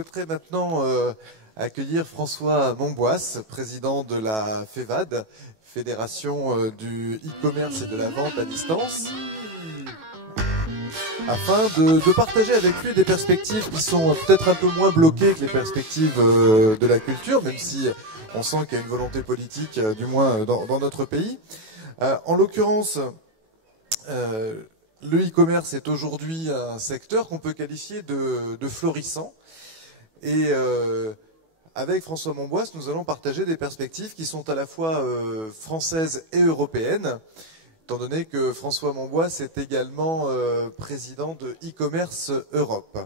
souhaiterais maintenant accueillir François Monboisse, président de la FEVAD, Fédération du e-commerce et de la vente à distance, afin de partager avec lui des perspectives qui sont peut-être un peu moins bloquées que les perspectives de la culture, même si on sent qu'il y a une volonté politique, du moins dans notre pays. En l'occurrence, le e-commerce est aujourd'hui un secteur qu'on peut qualifier de florissant. Et avec François Monboisse, nous allons partager des perspectives qui sont à la fois françaises et européennes, étant donné que François Monboisse est également président de e-commerce Europe.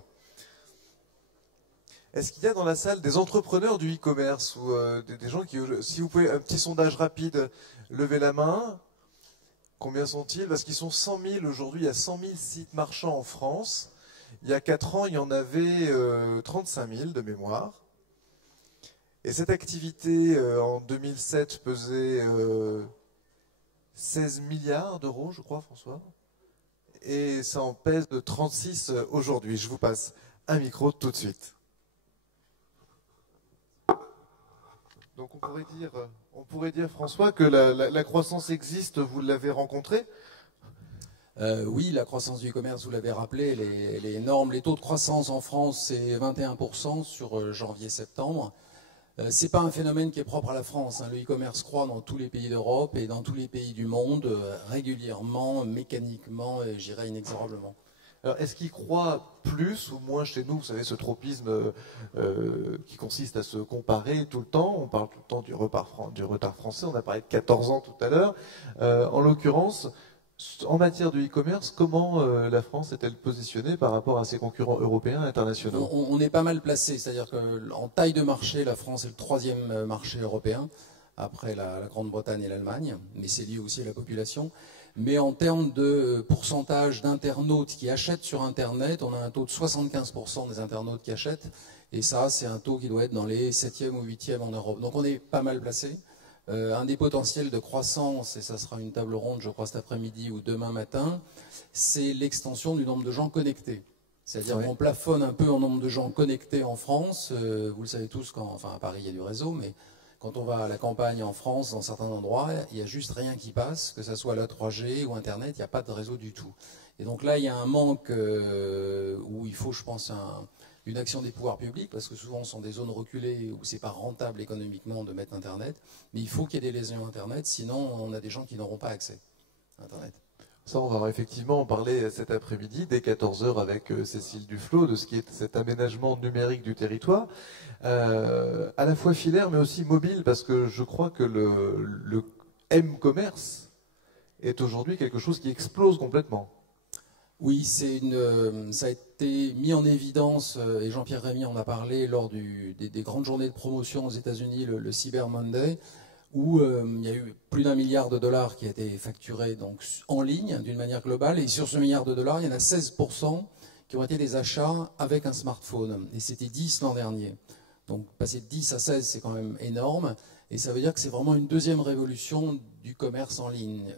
Est-ce qu'il y a dans la salle des entrepreneurs du e-commerce ou des gens qui, si vous pouvez, un petit sondage rapide, levez la main. Combien sont-ils? Parce qu'ils sont 100 000 aujourd'hui, il y a 100 000 sites marchands en France. Il y a 4 ans, il y en avait 35 000 de mémoire. Et cette activité, en 2007, pesait 16 milliards d'euros, je crois, François. Et ça en pèse de 36 aujourd'hui. Je vous passe un micro tout de suite. Donc on pourrait dire, François, que la croissance existe, vous l'avez rencontrée? Oui, la croissance du e-commerce, vous l'avez rappelé, elle est énorme. Les taux de croissance en France, c'est 21% sur janvier-septembre. Ce n'est pas un phénomène qui est propre à la France. Le e-commerce croît dans tous les pays d'Europe et dans tous les pays du monde, régulièrement, mécaniquement, et j'irais inexorablement. Alors, est-ce qu'il croit plus ou moins chez nous, vous savez, ce tropisme qui consiste à se comparer tout le temps? On parle tout le temps du retard français, on a parlé de 14 ans tout à l'heure. En l'occurrence, en matière de e-commerce, comment la France est-elle positionnée par rapport à ses concurrents européens et internationaux? On est pas mal placé, c'est-à-dire qu'en taille de marché, la France est le 3e marché européen, après la Grande-Bretagne et l'Allemagne, mais c'est lié aussi à la population. Mais en termes de pourcentage d'internautes qui achètent sur Internet, on a un taux de 75% des internautes qui achètent. Et ça, c'est un taux qui doit être dans les 7e ou 8e en Europe. Donc on est pas mal placé. Un des potentiels de croissance, et ça sera une table ronde, je crois, cet après-midi ou demain matin, c'est l'extension du nombre de gens connectés. C'est-à-dire qu'on plafonne un peu en nombre de gens connectés en France. Vous le savez tous, enfin à Paris, il y a du réseau, mais quand on va à la campagne en France, dans certains endroits, il n'y a juste rien qui passe, que ce soit la 3G ou Internet, il n'y a pas de réseau du tout. Et donc là, il y a un manque où il faut, je pense, une action des pouvoirs publics, parce que souvent, ce sont des zones reculées où ce n'est pas rentable économiquement de mettre Internet. Mais il faut qu'il y ait des liaisons Internet, sinon on a des gens qui n'auront pas accès à Internet. Ça, on va effectivement en parler cet après-midi, dès 14 h avec Cécile Duflot, de ce qui est cet aménagement numérique du territoire, à la fois filaire mais aussi mobile, parce que je crois que le M-commerce est aujourd'hui quelque chose qui explose complètement. Oui, ça a été mis en évidence, et Jean-Pierre Rémy en a parlé lors des grandes journées de promotion aux États-Unis, le Cyber Monday, où il y a eu plus d'1 milliard de dollars qui a été facturé donc, en ligne d'une manière globale. Et sur ce milliard de dollars, il y en a 16% qui ont été des achats avec un smartphone. Et c'était 10 l'an dernier. Donc passer de 10 à 16, c'est quand même énorme. Et ça veut dire que c'est vraiment une deuxième révolution du commerce en ligne.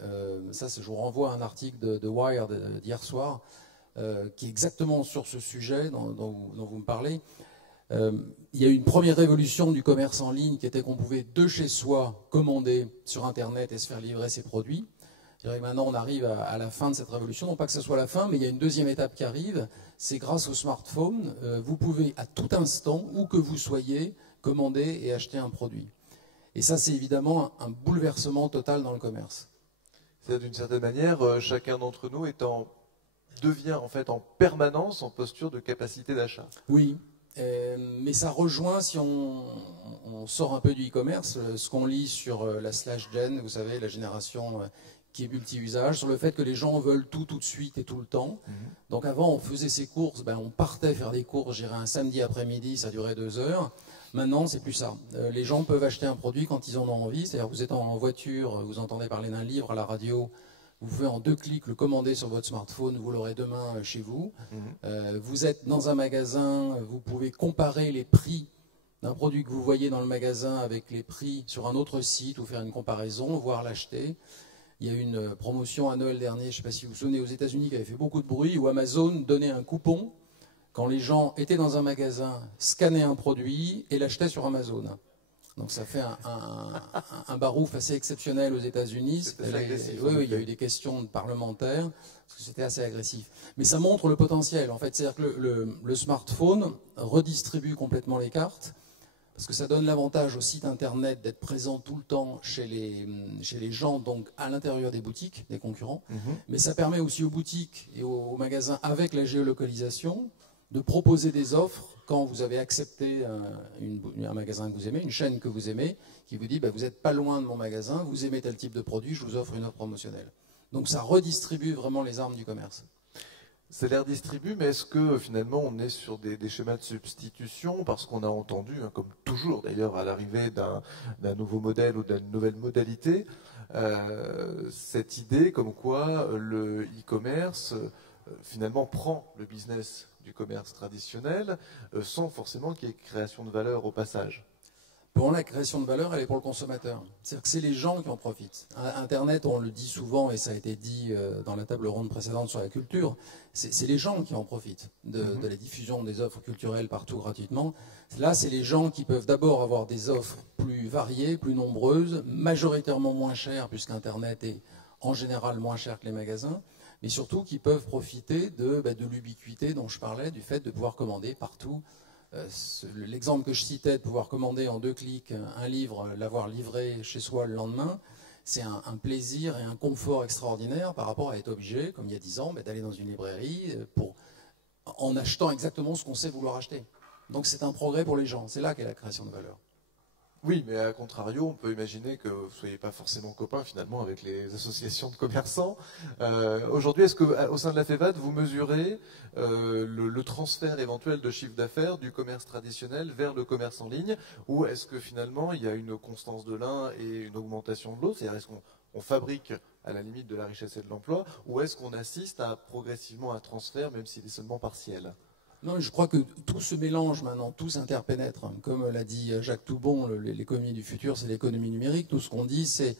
Je vous renvoie à un article de Wired d'hier soir qui est exactement sur ce sujet dont vous me parlez. Il y a eu une première révolution du commerce en ligne qui était qu'on pouvait de chez soi commander sur Internet et se faire livrer ses produits. Je dirais que maintenant on arrive à la fin de cette révolution, non pas que ce soit la fin, mais il y a une deuxième étape qui arrive, c'est grâce au smartphone, vous pouvez à tout instant, où que vous soyez, commander et acheter un produit. Et ça c'est évidemment un bouleversement total dans le commerce. C'est d'une certaine manière, chacun d'entre nous devient en fait en permanence en posture de capacité d'achat. Oui. Mais ça rejoint, si on sort un peu du e-commerce, ce qu'on lit sur la /gen, vous savez, la génération qui est multi-usage, sur le fait que les gens veulent tout de suite et tout le temps. Donc avant, on faisait ses courses, on partait faire des courses, j'irais un samedi après-midi, ça durait 2 heures. Maintenant, c'est plus ça. Les gens peuvent acheter un produit quand ils en ont envie, c'est-à-dire vous êtes en voiture, vous entendez parler d'un livre à la radio, vous pouvez en 2 clics le commander sur votre smartphone, vous l'aurez demain chez vous. Vous êtes dans un magasin, vous pouvez comparer les prix d'un produit que vous voyez dans le magasin avec les prix sur un autre site ou faire une comparaison, voire l'acheter. Il y a eu une promotion à Noël dernier, je ne sais pas si vous vous souvenez, aux États-Unis qui avait fait beaucoup de bruit, où Amazon donnait un coupon quand les gens étaient dans un magasin, scannaient un produit et l'achetaient sur Amazon. Donc ça fait un barouf assez exceptionnel aux États-Unis. Oui, il y a eu des questions de parlementaires, parce que c'était assez agressif. Mais ça montre le potentiel, en fait. C'est-à-dire que le smartphone redistribue complètement les cartes, parce que ça donne l'avantage au site internet d'être présent tout le temps chez les gens, donc à l'intérieur des boutiques, des concurrents. Mais ça permet aussi aux boutiques et aux magasins, avec la géolocalisation, de proposer des offres quand vous avez accepté un magasin que vous aimez, une chaîne que vous aimez, qui vous dit vous n'êtes pas loin de mon magasin, vous aimez tel type de produit, je vous offre une offre promotionnelle. Donc ça redistribue vraiment les armes du commerce. Ça les redistribue, mais est-ce que finalement on est sur des schémas de substitution? Parce qu'on a entendu, comme toujours d'ailleurs à l'arrivée d'un nouveau modèle ou d'une nouvelle modalité, cette idée comme quoi le e-commerce finalement prend le business du commerce traditionnel sans forcément qu'il y ait création de valeur au passage. Pour la création de valeur, elle est pour le consommateur. C'est-à-dire que c'est les gens qui en profitent. Internet, on le dit souvent, et ça a été dit dans la table ronde précédente sur la culture, c'est les gens qui en profitent de la diffusion des offres culturelles partout gratuitement. Là, c'est les gens qui peuvent d'abord avoir des offres plus variées, plus nombreuses, majoritairement moins chères, puisqu'Internet est en général moins cher que les magasins, mais surtout qui peuvent profiter de l'ubiquité dont je parlais, du fait de pouvoir commander partout. L'exemple que je citais de pouvoir commander en 2 clics un livre, l'avoir livré chez soi le lendemain, c'est un plaisir et un confort extraordinaire par rapport à être obligé, comme il y a 10 ans, d'aller dans une librairie en achetant exactement ce qu'on sait vouloir acheter. Donc c'est un progrès pour les gens, c'est là qu'est la création de valeur. Oui, mais à contrario, on peut imaginer que vous ne soyez pas forcément copains finalement avec les associations de commerçants. Aujourd'hui, est-ce qu'au sein de la FEVAD, vous mesurez le transfert éventuel de chiffre d'affaires du commerce traditionnel vers le commerce en ligne, ou est-ce que finalement il y a une constance de l'un et une augmentation de l'autre? C'est-à-dire est-ce qu'on fabrique à la limite de la richesse et de l'emploi, ou est-ce qu'on assiste progressivement à un transfert, même s'il est seulement partiel? Non, je crois que tout se mélange maintenant, tout s'interpénètre. Comme l'a dit Jacques Toubon, l'économie du futur, c'est l'économie numérique. Tout ce qu'on dit, c'est,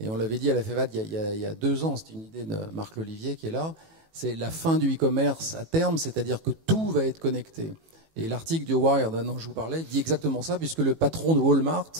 et on l'avait dit à la FEVAD il y a 2 ans, c'est une idée de Marc Lolivier qui est là, c'est la fin du e-commerce à terme, c'est-à-dire que tout va être connecté. Et l'article du Wired dont je vous parlais dit exactement ça, puisque le patron de Walmart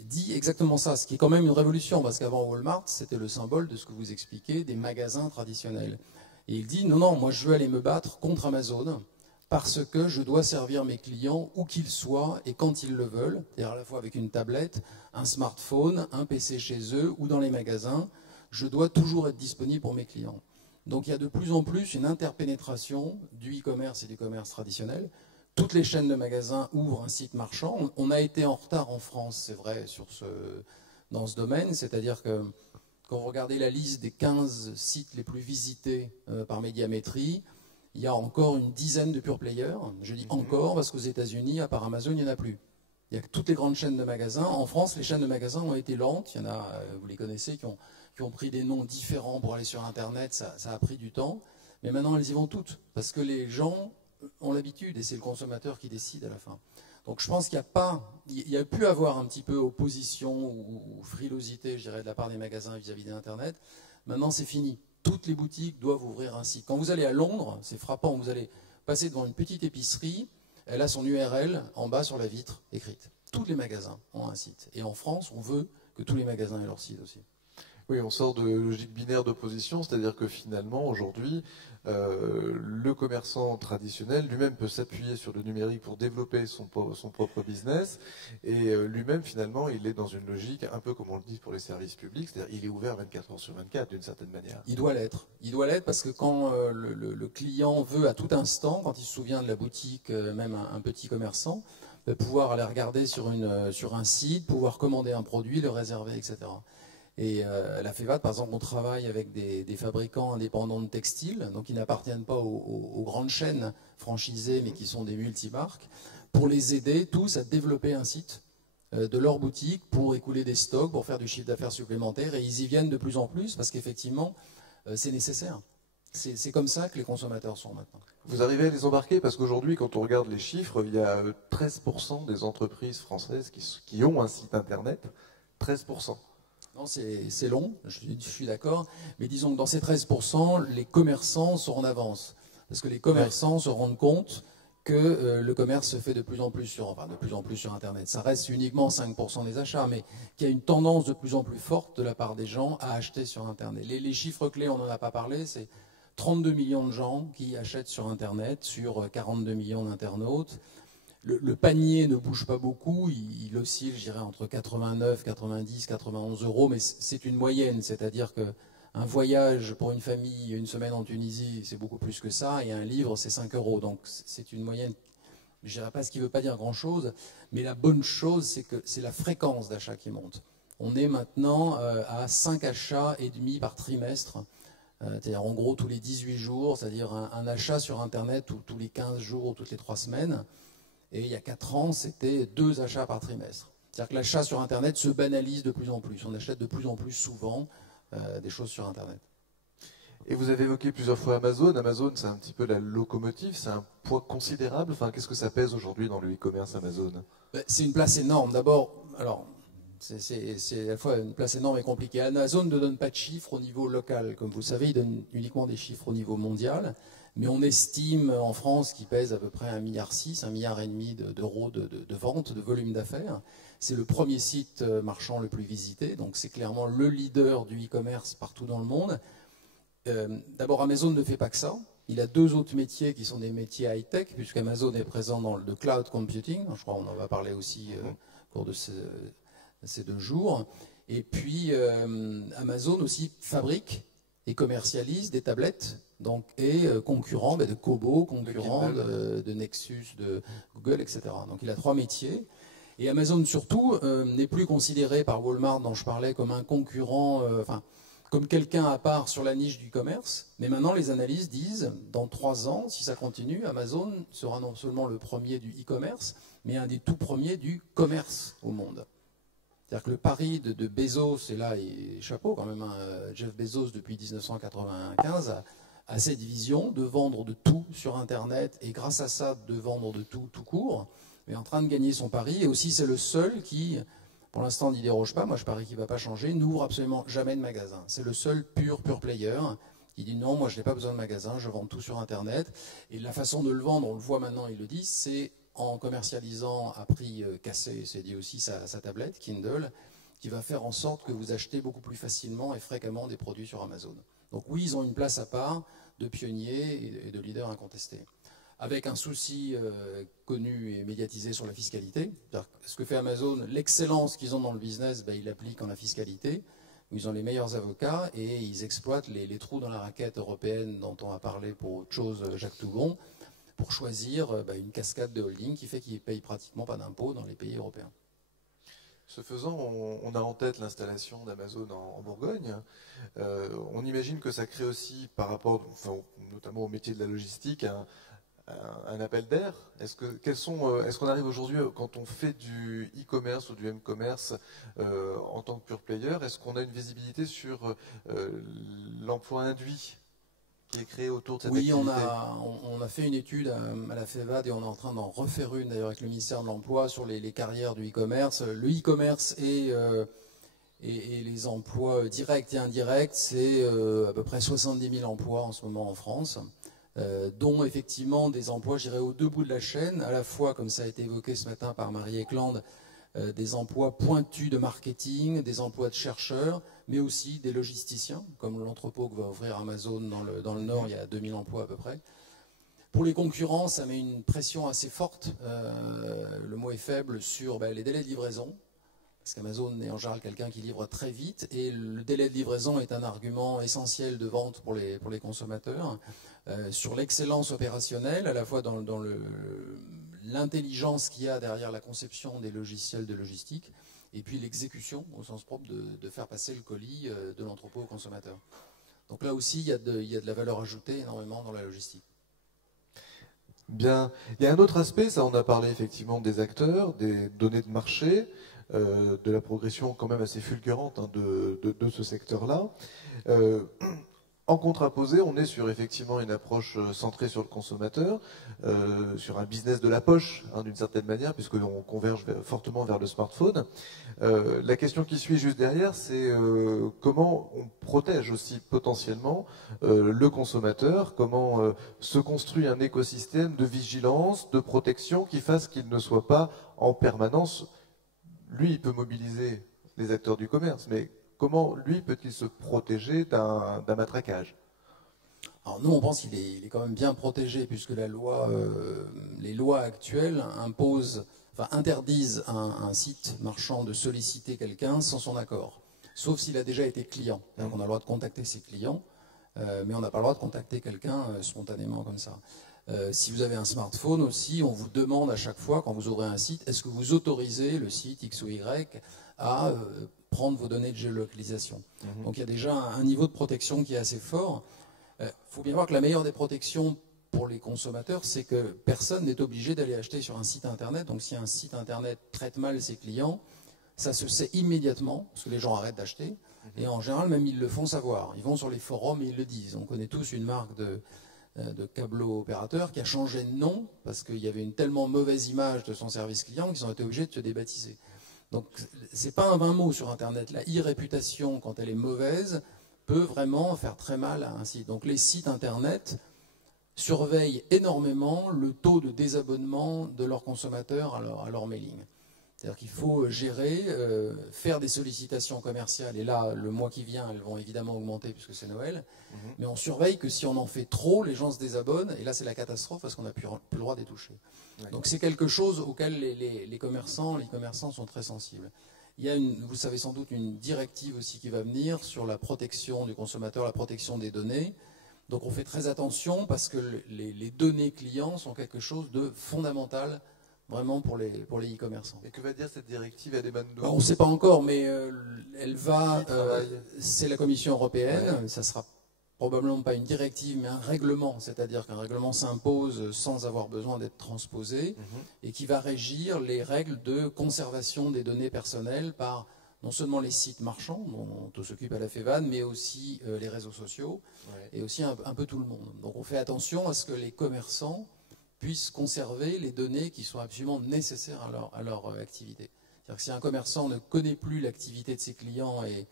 dit exactement ça, ce qui est quand même une révolution, parce qu'avant Walmart, c'était le symbole de ce que vous expliquez, des magasins traditionnels. Et il dit, non, moi je veux aller me battre contre Amazon, parce que je dois servir mes clients où qu'ils soient et quand ils le veulent, c'est-à-dire à la fois avec une tablette, un smartphone, un PC chez eux ou dans les magasins, je dois toujours être disponible pour mes clients. Donc il y a de plus en plus une interpénétration du e-commerce et du commerce traditionnel. Toutes les chaînes de magasins ouvrent un site marchand. On a été en retard en France, c'est vrai, dans ce domaine, c'est-à-dire que quand vous regardez la liste des 15 sites les plus visités par Médiamétrie, il y a encore une dizaine de pure players. Je dis encore parce qu'aux États-Unis, à part Amazon, il n'y en a plus. Il y a toutes les grandes chaînes de magasins. En France, les chaînes de magasins ont été lentes. Il y en a, vous les connaissez, qui ont pris des noms différents pour aller sur Internet. Ça a pris du temps. Mais maintenant, elles y vont toutes. Parce que les gens ont l'habitude et c'est le consommateur qui décide à la fin. Donc je pense qu'il y a pu avoir un petit peu opposition ou frilosité, je dirais, de la part des magasins vis-à-vis d'Internet. Maintenant, c'est fini. Toutes les boutiques doivent ouvrir un site. Quand vous allez à Londres, c'est frappant, vous allez passer devant une petite épicerie, elle a son URL en bas sur la vitre écrite. Tous les magasins ont un site. Et en France, on veut que tous les magasins aient leur site aussi. Oui, on sort de logique binaire d'opposition, c'est-à-dire que finalement, aujourd'hui, le commerçant traditionnel lui-même peut s'appuyer sur le numérique pour développer son propre business, et lui-même, finalement, il est dans une logique, un peu comme on le dit pour les services publics, c'est-à-dire il est ouvert 24 heures sur 24, d'une certaine manière. Il doit l'être. Il doit l'être parce que quand le client veut, à tout instant, quand il se souvient de la boutique, même un petit commerçant, pouvoir aller regarder sur un site, pouvoir commander un produit, le réserver, etc. Et la FEVAD, par exemple, on travaille avec des fabricants indépendants de textiles, donc qui n'appartiennent pas aux grandes chaînes franchisées, mais qui sont des multimarques, pour les aider tous à développer un site de leur boutique pour écouler des stocks, pour faire du chiffre d'affaires supplémentaire. Et ils y viennent de plus en plus parce qu'effectivement, c'est nécessaire. C'est comme ça que les consommateurs sont maintenant. Vous arrivez à les embarquer parce qu'aujourd'hui, quand on regarde les chiffres, il y a 13% des entreprises françaises qui ont un site internet. 13%. Non, c'est long, je suis d'accord, mais disons que dans ces 13%, les commerçants sont en avance. Parce que les commerçants se rendent compte que le commerce se fait de plus en plus sur Internet. Ça reste uniquement 5% des achats, mais qu'il y a une tendance de plus en plus forte de la part des gens à acheter sur Internet. Les chiffres clés, on n'en a pas parlé, c'est 32 millions de gens qui achètent sur Internet, sur 42 millions d'internautes. Le panier ne bouge pas beaucoup, il oscille, je dirais, entre 89, 90, 91 euros, mais c'est une moyenne, c'est-à-dire qu'un voyage pour une famille, une semaine en Tunisie, c'est beaucoup plus que ça, et un livre, c'est 5 euros. Donc c'est une moyenne, je ne dirais pas ce qui ne veut pas dire grand-chose, mais la bonne chose, c'est que c'est la fréquence d'achat qui monte. On est maintenant à 5 achats et demi par trimestre, c'est-à-dire en gros tous les 18 jours, c'est-à-dire un achat sur Internet tous les 15 jours ou toutes les 3 semaines. Et il y a 4 ans, c'était 2 achats par trimestre. C'est-à-dire que l'achat sur Internet se banalise de plus en plus. On achète de plus en plus souvent des choses sur Internet. Et vous avez évoqué plusieurs fois Amazon. Amazon, c'est un petit peu la locomotive, c'est un poids considérable. Enfin, qu'est-ce que ça pèse aujourd'hui dans le e-commerce Amazon? C'est une place énorme. D'abord, alors, c'est à la fois une place énorme et compliquée. Amazon ne donne pas de chiffres au niveau local. Comme vous le savez, il donne uniquement des chiffres au niveau mondial. Mais on estime en France qu'il pèse à peu près 1,6 milliard, 1,5 milliard d'euros de vente, de volume d'affaires. C'est le premier site marchand le plus visité, donc c'est clairement le leader du e-commerce partout dans le monde. D'abord, Amazon ne fait pas que ça. Il a 2 autres métiers qui sont des métiers high-tech, puisqu'Amazon est présent dans le cloud computing. Je crois qu'on en va parler aussi au cours de ces 2 jours. Et puis, Amazon aussi fabrique et commercialise des tablettes, donc, et concurrent de Kobo, concurrent de Nexus, de Google, etc. Donc il a 3 métiers. Et Amazon surtout n'est plus considéré par Walmart, dont je parlais, comme un concurrent, comme quelqu'un à part sur la niche du commerce. Mais maintenant les analyses disent, dans 3 ans, si ça continue, Amazon sera non seulement le premier du e-commerce, mais un des tout premiers du commerce au monde. C'est-à-dire que le pari de Bezos, et là, et chapeau quand même, Jeff Bezos depuis 1995 a cette vision de vendre de tout sur Internet et grâce à ça de vendre de tout court, mais en train de gagner son pari. Et aussi c'est le seul qui, pour l'instant n'y déroge pas, moi je parie qu'il ne va pas changer, n'ouvre absolument jamais de magasin. C'est le seul pur player qui dit non, moi je n'ai pas besoin de magasin, je vends tout sur Internet. Et la façon de le vendre, on le voit maintenant, il le dit, c'est en commercialisant à prix cassé, c'est dit aussi sa tablette Kindle, qui va faire en sorte que vous achetez beaucoup plus facilement et fréquemment des produits sur Amazon. Donc oui, ils ont une place à part de pionniers et de leaders incontestés. Avec un souci connu et médiatisé sur la fiscalité. Ce que fait Amazon, l'excellence qu'ils ont dans le business, ils l'appliquent en la fiscalité, où ils ont les meilleurs avocats et ils exploitent les trous dans la raquette européenne dont on a parlé pour autre chose Jacques Toubon, pour choisir une cascade de holding qui fait qu'ils ne payent pratiquement pas d'impôts dans les pays européens. Ce faisant, on a en tête l'installation d'Amazon en Bourgogne. On imagine que ça crée aussi, par rapport, notamment au métier de la logistique, un appel d'air. Est-ce qu'on arrive aujourd'hui, quand on fait du e-commerce ou du m-commerce en tant que pure player, est-ce qu'on a une visibilité sur l'emploi induit qui est créé autour de cette activité? Oui, on a fait une étude à la FEVAD et on est en train d'en refaire une d'ailleurs avec le ministère de l'Emploi sur les carrières du e-commerce. Le e-commerce et les emplois directs et indirects, c'est à peu près 70 000 emplois en ce moment en France, dont effectivement des emplois, je dirais, aux 2 bouts de la chaîne, à la fois, comme ça a été évoqué ce matin par Marie Eklund, des emplois pointus de marketing, des emplois de chercheurs, mais aussi des logisticiens, comme l'entrepôt que va ouvrir Amazon dans le Nord, il y a 2000 emplois à peu près. Pour les concurrents, ça met une pression assez forte, le mot est faible, sur les délais de livraison, parce qu'Amazon est en général quelqu'un qui livre très vite, et le délai de livraison est un argument essentiel de vente pour les consommateurs, sur l'excellence opérationnelle, à la fois dans l'intelligence qu'il y a derrière la conception des logiciels de logistique, et puis l'exécution, au sens propre, de faire passer le colis de l'entrepôt au consommateur. Donc là aussi, il y a de la valeur ajoutée énormément dans la logistique. Bien. Il y a un autre aspect, ça on a parlé effectivement des acteurs, des données de marché, de la progression quand même assez fulgurante de ce secteur-là. En contraposé, on est sur effectivement une approche centrée sur le consommateur, sur un business de la poche, hein, d'une certaine manière, puisqu'on converge fortement vers le smartphone. La question qui suit juste derrière, c'est comment on protège aussi potentiellement le consommateur, comment se construit un écosystème de vigilance, de protection qui fasse qu'il ne soit pas en permanence. Lui, il peut mobiliser les acteurs du commerce, mais comment, lui, peut-il se protéger d'un matraquage? Alors nous, on pense qu'il est quand même bien protégé, puisque les lois actuelles interdisent à un site marchand de solliciter quelqu'un sans son accord, sauf s'il a déjà été client. Donc on a le droit de contacter ses clients, mais on n'a pas le droit de contacter quelqu'un spontanément comme ça. Si vous avez un smartphone aussi, on vous demande à chaque fois, quand vous ouvrez un site, est-ce que vous autorisez le site X ou Y à prendre vos données de géolocalisation. Donc il y a déjà un niveau de protection qui est assez fort. Il faut bien voir que la meilleure des protections pour les consommateurs, c'est que personne n'est obligé d'aller acheter sur un site internet. Donc si un site internet traite mal ses clients, ça se sait immédiatement, parce que les gens arrêtent d'acheter. Et en général, même ils le font savoir. Ils vont sur les forums et ils le disent. On connaît tous une marque de câbleau opérateur qui a changé de nom parce qu'il y avait une tellement mauvaise image de son service client qu'ils ont été obligés de se débaptiser. Donc c'est pas un vain mot sur Internet. La e-réputation, quand elle est mauvaise, peut vraiment faire très mal à un site. Donc les sites Internet surveillent énormément le taux de désabonnement de leurs consommateurs à leur mailing. C'est-à-dire qu'il faut gérer, faire des sollicitations commerciales. Et là, le mois qui vient, elles vont évidemment augmenter puisque c'est Noël. Mais on surveille que si on en fait trop, les gens se désabonnent. Et là, c'est la catastrophe parce qu'on n'a plus le droit d'y toucher. Donc c'est quelque chose auquel les commerçants sont très sensibles. Il y a, vous savez sans doute, une directive aussi qui va venir sur la protection du consommateur, la protection des données. Donc on fait très attention parce que les données clients sont quelque chose de fondamental vraiment pour les e-commerçants. Et que va dire cette directive? Elle émane d'où? On ne sait pas encore, mais elle va. C'est la Commission européenne. Ouais. Ça sera probablement pas une directive, mais un règlement. C'est-à-dire qu'un règlement s'impose sans avoir besoin d'être transposé et qui va régir les règles de conservation des données personnelles par non seulement les sites marchands, dont on s'occupe à la FEVAD, mais aussi les réseaux sociaux et aussi un peu tout le monde. Donc on fait attention à ce que les commerçants puissent conserver les données qui sont absolument nécessaires à leur activité. C'est-à-dire que si un commerçant ne connaît plus l'activité de ses clients et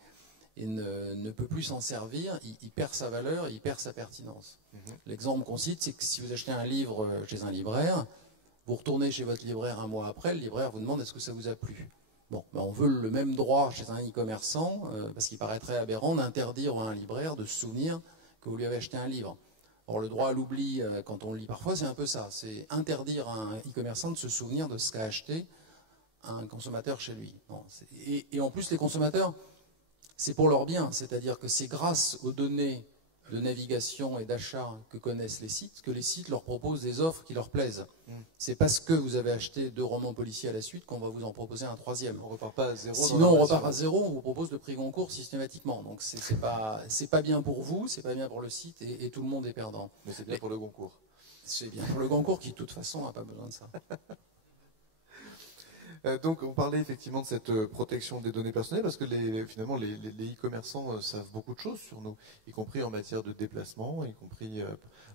ne peut plus s'en servir, il perd sa valeur, il perd sa pertinence. L'exemple qu'on cite, c'est que si vous achetez un livre chez un libraire, vous retournez chez votre libraire un mois après, le libraire vous demande est-ce que ça vous a plu. Bon, ben on veut le même droit chez un e-commerçant, parce qu'il paraîtrait aberrant d'interdire à un libraire de se souvenir que vous lui avez acheté un livre. Or, le droit à l'oubli, quand on le lit parfois, c'est un peu ça. C'est interdire à un e-commerçant de se souvenir de ce qu'a acheté un consommateur chez lui. Bon, et en plus, les consommateurs, c'est pour leur bien. C'est-à-dire que c'est grâce aux données de navigation et d'achat que connaissent les sites que les sites leur proposent des offres qui leur plaisent. C'est parce que vous avez acheté 2 romans policiers à la suite qu'on va vous en proposer un 3e. On ne repart pas à zéro. Sinon, on repart à zéro, on vous propose le prix Goncourt systématiquement. Donc, c'est pas bien pour vous, c'est pas bien pour le site et tout le monde est perdant. Mais c'est bien pour le Goncourt. C'est bien pour le Goncourt qui, de toute façon, n'a pas besoin de ça. Donc on parlait effectivement de cette protection des données personnelles parce que finalement les e-commerçants savent beaucoup de choses sur nous, y compris en matière de déplacement, y compris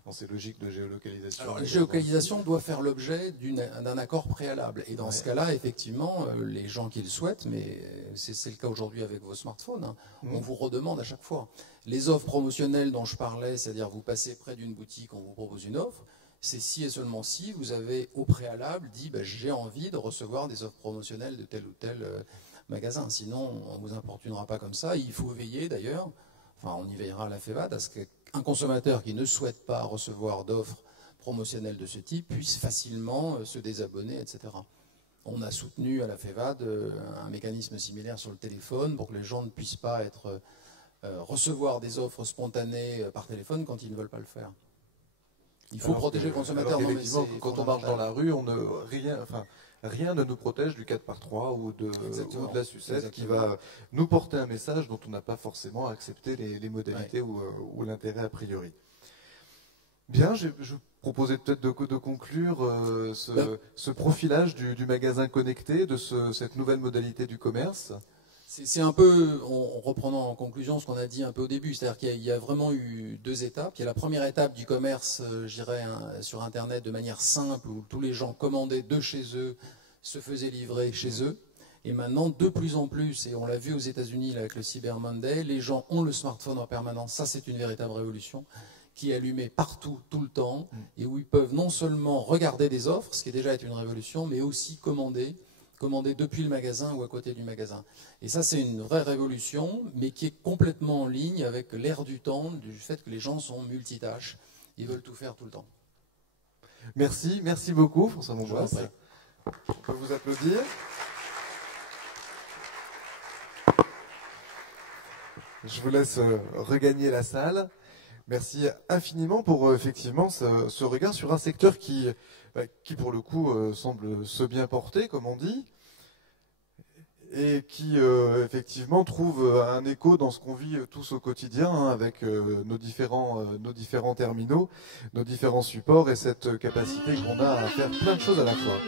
dans ces logiques de géolocalisation. Alors la géolocalisation doit faire l'objet d'un accord préalable. Et dans ce cas-là, effectivement, les gens qui le souhaitent, mais c'est le cas aujourd'hui avec vos smartphones, hein, on vous redemande à chaque fois. Les offres promotionnelles dont je parlais, c'est-à-dire vous passez près d'une boutique, on vous propose une offre, c'est si et seulement si vous avez au préalable dit j'ai envie de recevoir des offres promotionnelles de tel ou tel magasin. Sinon, on ne vous importunera pas comme ça. Il faut veiller d'ailleurs, enfin on y veillera à la FEVAD, à ce qu'un consommateur qui ne souhaite pas recevoir d'offres promotionnelles de ce type puisse facilement se désabonner, etc. On a soutenu à la FEVAD un mécanisme similaire sur le téléphone pour que les gens ne puissent pas recevoir des offres spontanées par téléphone quand ils ne veulent pas le faire. Il faut protéger le consommateur. Effectivement, quand on marche dans la rue, rien ne nous protège du 4x3 ou de la sucette qui va nous porter un message dont on n'a pas forcément accepté les modalités ou l'intérêt a priori. Bien, je proposais peut-être de conclure ce profilage du magasin connecté, de cette nouvelle modalité du commerce. C'est un peu, en reprenant en conclusion ce qu'on a dit un peu au début, c'est-à-dire qu'il y a vraiment eu deux étapes. Il y a la première étape du commerce, je dirais, sur Internet de manière simple, où tous les gens commandaient de chez eux, se faisaient livrer chez eux. Et maintenant, de plus en plus, et on l'a vu aux États-Unis avec le Cyber Monday, les gens ont le smartphone en permanence. Ça, c'est une véritable révolution qui est allumée partout, tout le temps, et où ils peuvent non seulement regarder des offres, ce qui est déjà une révolution, mais aussi commander depuis le magasin ou à côté du magasin. Et ça, c'est une vraie révolution, mais qui est complètement en ligne avec l'ère du temps, du fait que les gens sont multitâches. Ils veulent tout faire tout le temps. Merci beaucoup François Monbois. On peut vous applaudir. Je vous laisse regagner la salle. Merci infiniment pour effectivement ce regard sur un secteur qui pour le coup semble se bien porter, comme on dit, et qui effectivement trouve un écho dans ce qu'on vit tous au quotidien, hein, avec nos différents terminaux, nos différents supports et cette capacité qu'on a à faire plein de choses à la fois.